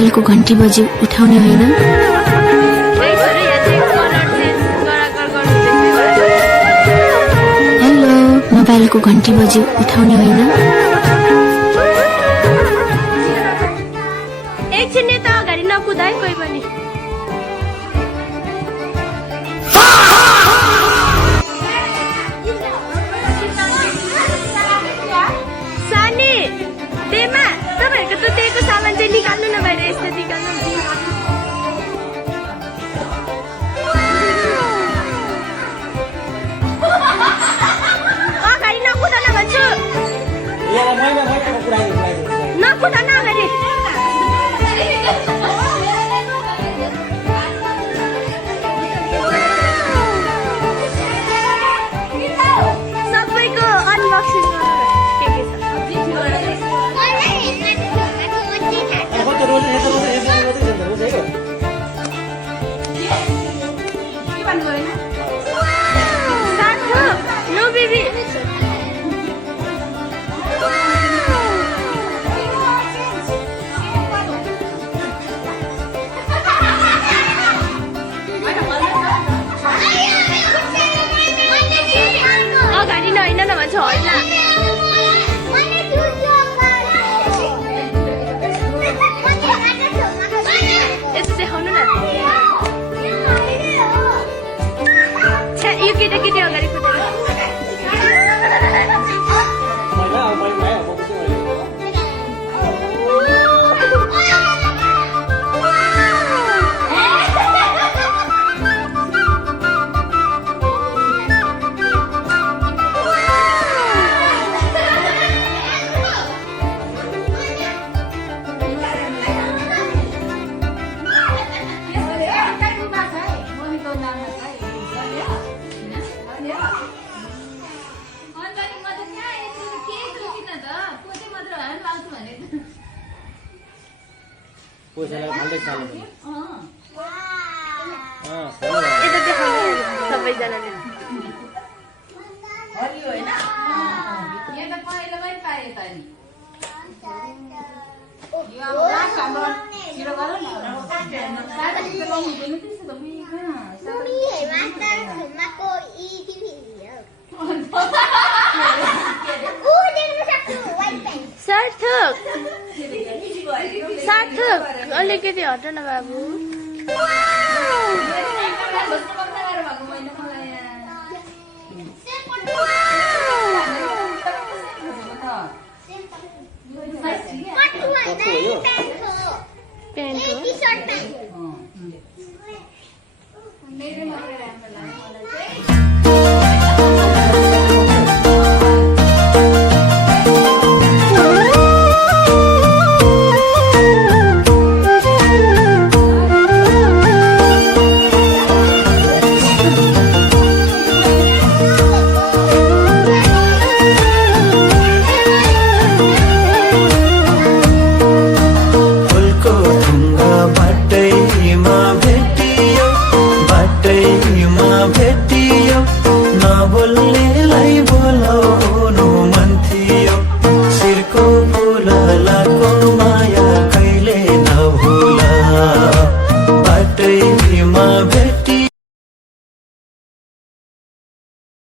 मोबाइलको घन्टी बज्यो उठाउने होइन। हेलो मोबाइलको घन्टी बज्यो उठाउने होइन। एकछिन यता अगाडि नकुद है कोही पनि। सानी देमा तपाईहरुको त दिएको सामान चाहिँ निकाल्नु न बाहिर यस्तो निकाल्नु। अगाडि नकुद न भन्छु। नकुद न अगाडि। सबैको अनबक्सिङ नो बेबी अगाडि नहिँड न भन्छ होला। यसो देखाउनु न। यो केटाकेटी अगाडि कुदेर यता देखाउनु सबैजनाले। सार्थक अलिकति हट न बाबु। प्यान्ट हो।